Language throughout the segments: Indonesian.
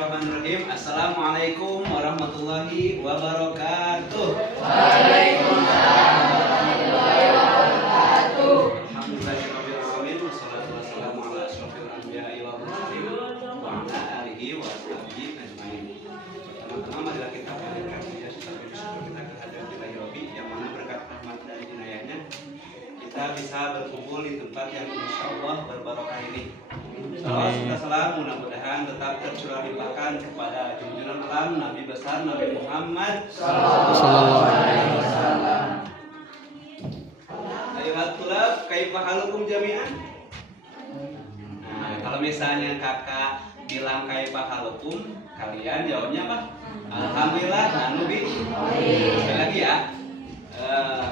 Bismillahirrahmanirrahim. Assalamualaikum warahmatullahi wabarakatuh. Waalaikumsalam warahmatullahi wabarakatuh. Alhamdulillahirabbil alamin wassalatu wassalamu ala asyrofil anbiya'i wal mursalin wa ala alihi wa sahbihi ajmain. Pertama-tama marilah kita panjatkan puji syukur kita kehadirat Ilahi Rabbi yang mana berkat rahmat dan inayahnya kita bisa berkumpul di tempat yang insyaallah berbarokah ini. Salam mudah-mudahan tetap tercurah limpahkan kepada junjungan alam Nabi besar Nabi Muhammad sallallahu alaihi wasallam. Ayuhat tulab, kaifa halukum jami'an? Nah, kalau misalnya kakak bilang kaifa halukum, kalian jawabnya apa? Alhamdulillah, nanubi. Sekali lagi ya.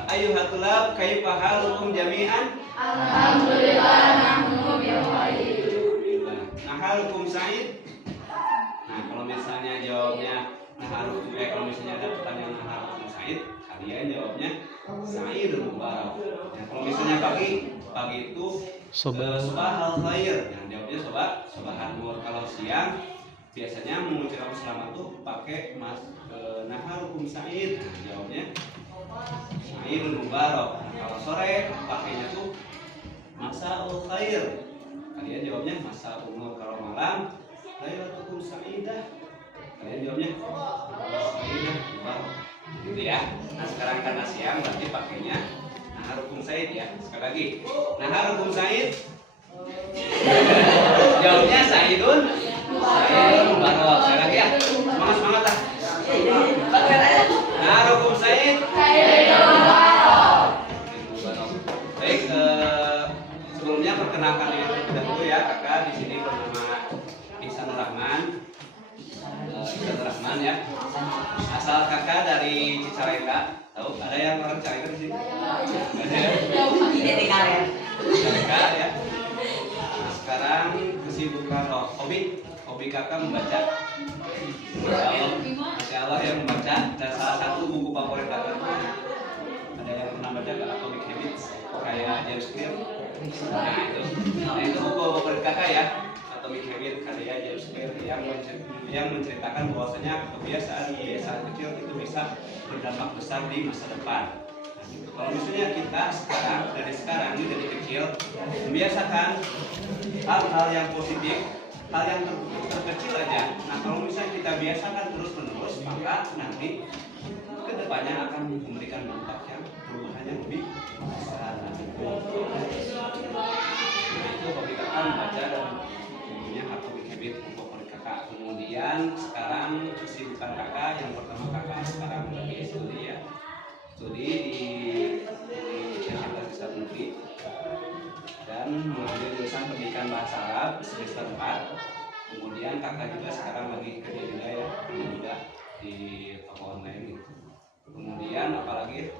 Ayuhat tulab, kaifa halukum jami'an? Alhamdulillah nahnu biwahid. Naharukum Said. Nah, kalau misalnya jawabnya naharukum, kalau misalnya ada pertanyaan naharukum Said, kalian jawabnya Saidul Mubarak. Nah, kalau misalnya pagi itu Sobahal Khair. Nah, jawabnya Sobahan Nur. Kalau siang biasanya mengucapkan selamat tuh pakai naharukum Said. Nah, jawabnya Saidul Mubarak. Nah, kalau sore pakainya tuh Masaul Khair. Kalian jawabnya masa umur. Kalau malam Lailatukum Sa'idah, kalian jawabnya Sa'idah Mubarak. Gitu ya. Nah sekarang karena siang berarti pakainya Naharukum Said ya. Sekali lagi Naharukum Said. Jawabnya Saidun Mubarak. Sekali lagi ya. Semangat lah. Naharukum Said. Baik, sebelumnya perkenalkan diri terlebih dahulu ya, kakak di sini bernama Ihsanul Rahman. Ihsanul Rahman ya. Asal kakak dari Cicalengka. Tahu? Ada yang orang Cicalengka di sini? Cicalengka ya. Nah, sekarang kesibukan hobi kakak membaca. Masya Allah ya membaca. Dan salah satu buku favorit kakak. Ada yang pernah baca gak Atomic Habits? Kayak James Clear. Nah itu buku favorit kakak ya, Atomic Habits karya James Clear yang menceritakan bahwasanya kebiasaan kecil itu bisa berdampak besar di masa depan. Nah, gitu. Kalau misalnya kita dari sekarang dari kecil membiasakan hal-hal yang positif, hal yang terkecil aja. Nah kalau misalnya kita biasakan terus-menerus, maka nanti kedepannya akan memberikan dampak yang perubahan yang lebih besar. Nah itu hobi kakak membaca dan punya Atomic Habit favorit kakak. Kemudian sekarang kesibukan kakak, yang pertama kakak sekarang lagi studi ya, studi di Universitas Negeri dan mengambil jurusan pendidikan bahasa Arab semester 4. Kemudian kakak juga sekarang lagi kerja juga ya, juga di toko online gitu. Kemudian apalagi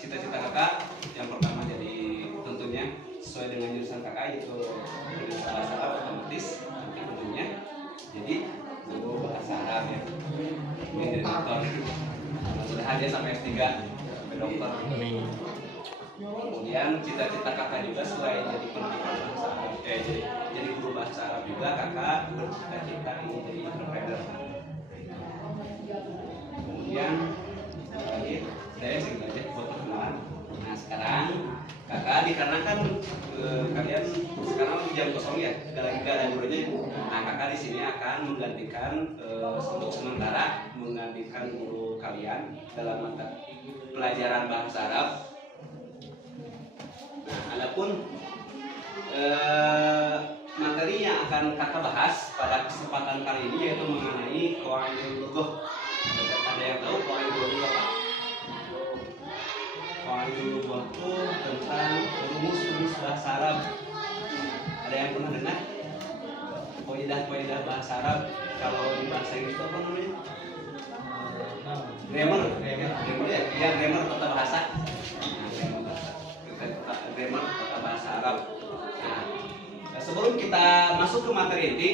cita-cita kakak yang pertama jadi tentunya sesuai dengan jurusan kakak yaitu jurusan bahasa Arab, otomatis nanti tentunya jadi guru bahasa Arab ya, menjadi dokter. Mudah-mudahan dia sampai S3 sampai dokter. Kemudian cita-cita kakak juga selain jadi pendidikan bahasa Arab, jadi guru bahasa Arab juga kakak bercita-cita ini jadi entrepreneur. Kemudian lagi saya singkat aja buat perkenalan. Nah sekarang kakak dikarenakan kalian sekarang jam kosong ya, gak ada gurunya. Nah kakak di sini akan menggantikan untuk sementara menggantikan guru kalian dalam mata pelajaran bahasa Arab. Nah adapun materi yang akan kakak bahas pada kesempatan kali ini yaitu mengenai qawaidul lughah. Ada yang tahu qawaidul lughah apa? Qawaidul lughah itu tentang rumus-rumus bahasa Arab. Ada yang pernah dengar? Kaidah-kaidah bahasa Arab. Kalau di bahasa Inggris itu apa namanya? Grammar ya? Iya, grammar tata bahasa. Grammar tata bahasa Arab. Nah, sebelum kita masuk ke materi inti,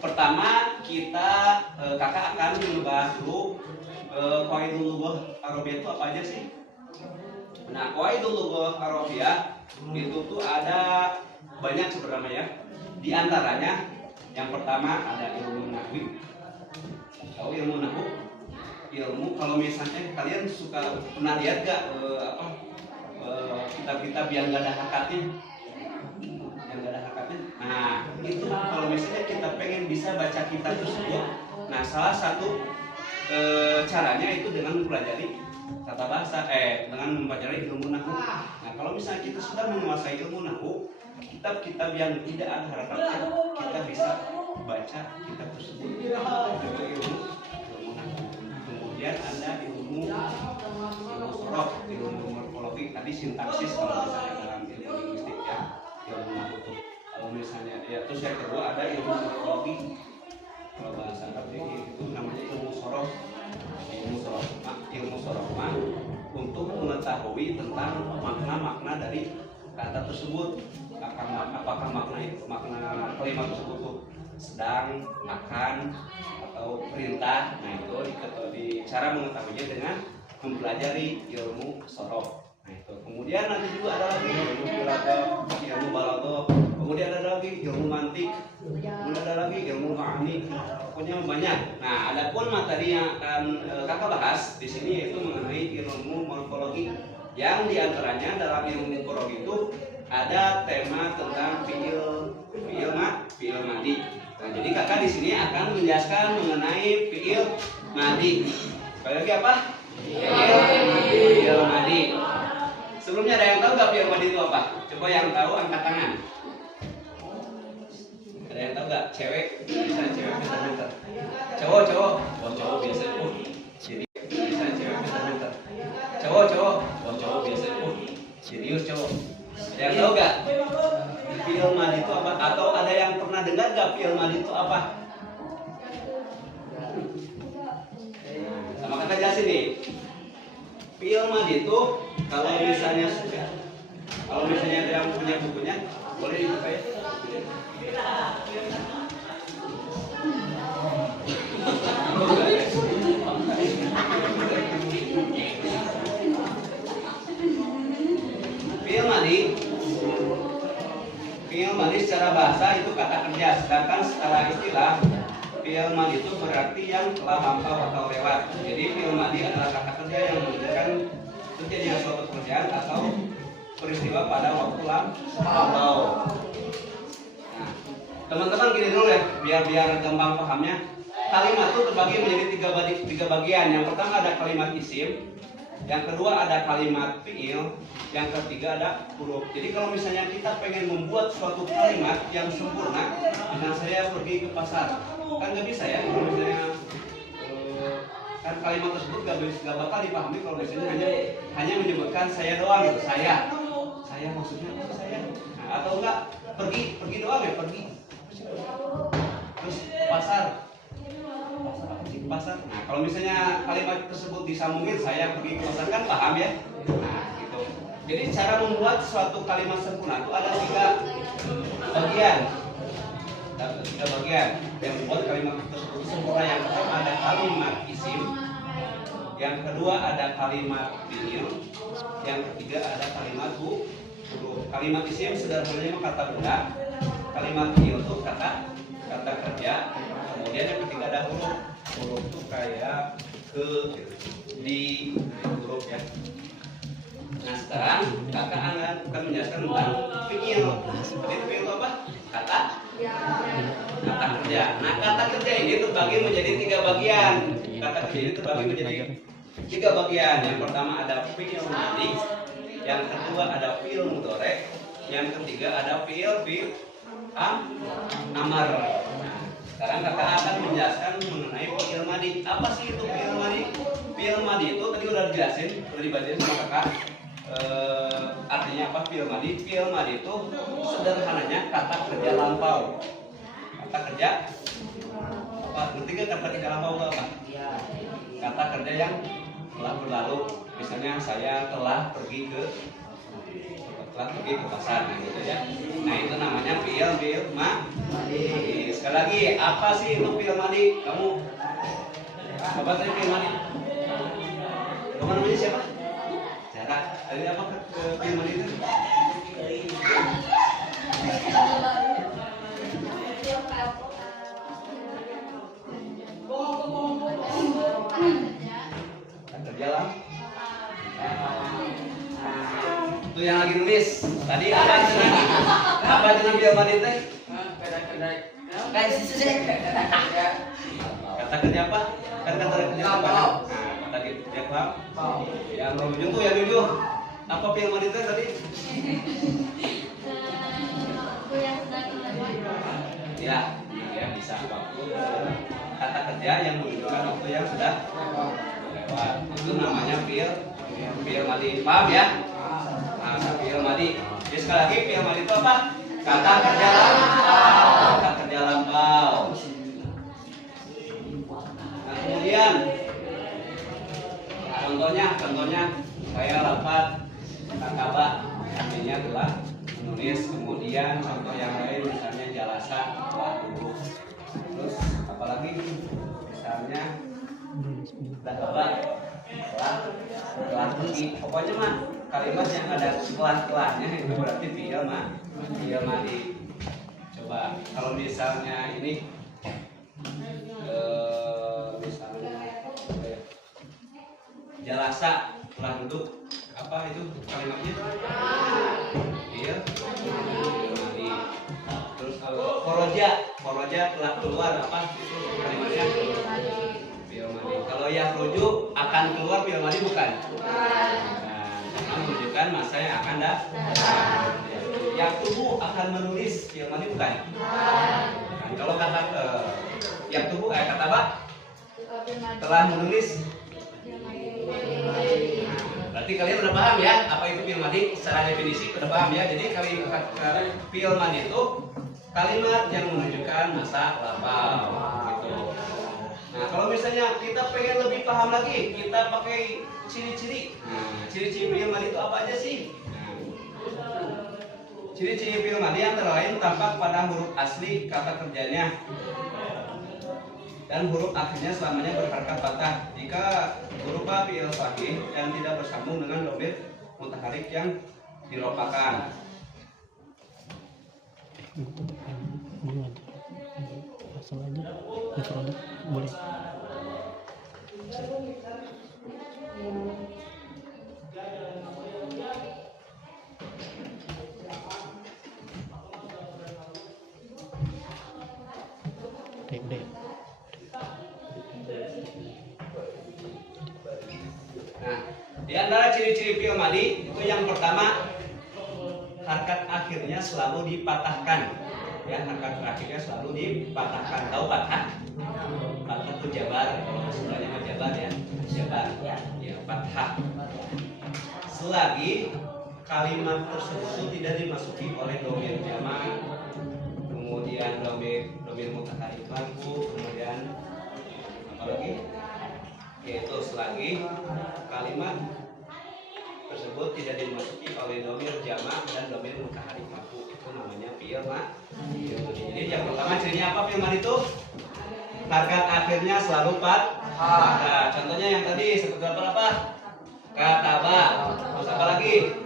pertama kita kakak akan membahas dulu qawaidul lughah Arabiyah itu apa aja sih? Nah, qawaidul lughah Arabiyah itu tuh ada banyak sebenarnya ya. Di antaranya Yang pertama ada ilmu nahwi. Tahu ilmu nahwu? Ilmu kalau misalnya kalian suka pernah lihat gak kitab-kitab yang gak ada hakatnya? Yang gak ada hakatnya. Nah, itu kalau misalnya kita pengen bisa baca kitab tersebut, nah salah satu caranya itu dengan mempelajari tata bahasa, dengan mempelajari ilmu nahwu. Nah, kalau misalnya kita sudah menguasai ilmu nahwu, kitab-kitab yang tidak ada hakatnya kita bisa baca kitab tersebut. Ilmu nahwu. Kemudian ada ilmu sorof, ilmu morfologi, tadi sintaksis kalau misalnya dalam ilmu linguistik ya, ilmu nahwu tuh. Kalau misalnya ya, terus yang kedua ada ilmu morfologi. Kalau bahasa Arab itu namanya ilmu sorof. Ilmu sorof untuk mengetahui tentang makna-makna dari kata tersebut. Apakah makna kalimat tersebut tuh sedang, akan, atau perintah. Nah, itu di cara mengetahuinya dengan mempelajari ilmu sorof. Nah, itu kemudian nanti juga ada lagi ilmu balaghah, ilmu balaghah, kemudian ada lagi ilmu mantik, kemudian ada lagi ilmu ma'ani. Pokoknya banyak. Nah, adapun materi yang akan kakak bahas di sini yaitu mengenai ilmu morfologi, yang diantaranya dalam ilmu morfologi itu ada tema tentang fiil madi. Nah, jadi kakak di sini akan menjelaskan mengenai fiil madi. Sekali lagi apa? Fiil madi. Sebelumnya ada yang tahu nggak fiil madi itu apa? Coba yang tahu angkat tangan. Ada yang tahu nggak? Cewek, bisa cewek pintar-pintar. Cowok. Oh, cowok biasa. Oh, jadi bisa cewek pintar-pintar. Cowok. Oh, cowok biasa. Oh, serius cowok. Ada yang tahu nggak? Fiil madi itu apa? Atau ada yang pernah dengar nggak fiil madi itu apa? Sama kakak jelasin nih. Fiil madi itu kalau misalnya ada yang punya bukunya, boleh dibuka ya. Fiil madi secara bahasa itu kata kerja, sedangkan secara istilah fiil madi itu berarti yang telah lampau atau lewat. Jadi fiil madi adalah kata kerja yang menunjukkan terjadinya suatu pekerjaan atau peristiwa pada waktu lampau. Nah, teman-teman gini dulu ya, biar gampang pahamnya. Kalimat itu terbagi menjadi tiga bagian. Yang pertama ada kalimat isim, yang kedua ada kalimat fiil, yang ketiga ada huruf. Jadi kalau misalnya kita pengen membuat suatu kalimat yang sempurna, misalnya saya pergi ke pasar, kan nggak bisa ya kalau misalnya kan kalimat tersebut nggak bakal dipahami kalau misalnya hanya menyebutkan saya doang gitu. Saya maksudnya saya. Nah, atau enggak pergi doang ya, pergi. Terus pasar. Nah, kalau misalnya kalimat tersebut disambungin saya pergi ke pasar, kan paham ya? Nah, gitu. Jadi cara membuat suatu kalimat sempurna itu ada tiga bagian. Yang membuat kalimat tersebut sempurna. Yang pertama ada kalimat isim, yang kedua ada kalimat fiil, yang ketiga ada kalimat huruf. Kalimat isim sederhananya kata benda, kalimat fiil itu kata kerja, kemudian yang ketiga ada huruf. Huruf itu kayak di huruf ya. Nah, sekarang kakak akan menjelaskan tentang fiil. Jadi fiil itu apa? Kata kerja. Nah, kata kerja ini terbagi menjadi tiga bagian. Kata kerja ini terbagi menjadi tiga bagian. Yang pertama ada fiil madi, yang kedua ada fiil mudhari, yang ketiga ada fiil amar. Sekarang kakak akan menjelaskan mengenai fiil madi. Apa sih itu fiil madi? Fiil madi itu tadi udah dijelasin, udah dibacain sama kakak. Artinya apa fiil madi? Fiil madi itu sederhananya kata kerja lampau. Kata kerja apa? Ngerti gak kata kerja lampau itu apa? Kata kerja yang telah berlalu. Misalnya saya telah pergi ke pasar, nah gitu ya. Nah, itu namanya fiil madi. Sekali lagi, apa sih itu fiil madi? Kamu apa tadi fiil madi? Kamu namanya siapa? Zara. Tadi apa fiil madi itu? yang lagi nulis. Tadi apa cenah? Apa cenah fi'il madi teh? Kata kerja apa? Kan kata kerja apa? Nah, kata kerja apa? Yang ujung tuh yang ujung. Apa fi'il madi teh tadi? Ya, ya bisa waktu kata kerja yang menunjukkan waktu yang sudah lewat. Itu namanya fi'il madi. Paham ya? Nah, fi'il madi. Jadi sekali lagi fi'il madi itu apa? Kata kerja lampau. Kata kerja lampau. Nah, kemudian contohnya saya lafaz kataba artinya telah menulis. Kemudian contoh yang lain misalnya jalasa telah duduk. Terus apalagi misalnya kataba telah pergi. Pokoknya mah kalimat yang ada setelah-setelahnya itu berarti fi'il madi. Coba kalau misalnya ini misalnya jalasa telah duduk, apa itu kalimatnya? Fi'il madi. Terus kalau foroja telah keluar, apa itu kalimatnya? Fi'il madi. Kalau yakhruju akan keluar, fi'il madi bukan? Karena menunjukkan masa yang akan datang. Yaktubu akan menulis, fi'il madi bukan? Nah, kalau kata yaktubu kata apa? Telah menulis. Berarti kalian udah paham ya apa itu fi'il madi secara definisi, udah paham ya. Jadi fi'il madi itu kalimat yang menunjukkan masa lampau gitu. Nah, kalau misalnya kita pengen lebih paham lagi, kita pakai ciri-ciri. Nah, ciri-ciri fi'il madi itu apa aja sih? Ciri-ciri fi'il madi yang lain tampak pada huruf asli kata kerjanya dan huruf akhirnya selamanya berharakat fathah. Jika berupa fi'il sahih dan tidak bersambung dengan dhamir mutaharrik yang diropakan. Boleh. Nah, di antara ciri-ciri fi'il madi itu yang pertama, harakat akhirnya selalu dipatahkan. Ya, harakat akhirnya selalu dipatahkan. Tahu patah? Patah itu jabar, kalau sebenarnya mah jabar ya. Jabar. Ya, patah. Selagi kalimat tersebut tidak dimasuki oleh dhamir jamak, kemudian dhamir mutaharrik marfu, kemudian apa lagi? Yaitu selagi kalimat tersebut tidak dimasuki oleh dhamir jamak dan dhamir mutaharrik marfu, itu namanya fi'il madi. Jadi yang pertama cirinya apa fi'il madi itu? Harakat akhirnya selalu fathah. Nah, contohnya yang tadi seperti apa? Kataba. Terus apa lagi?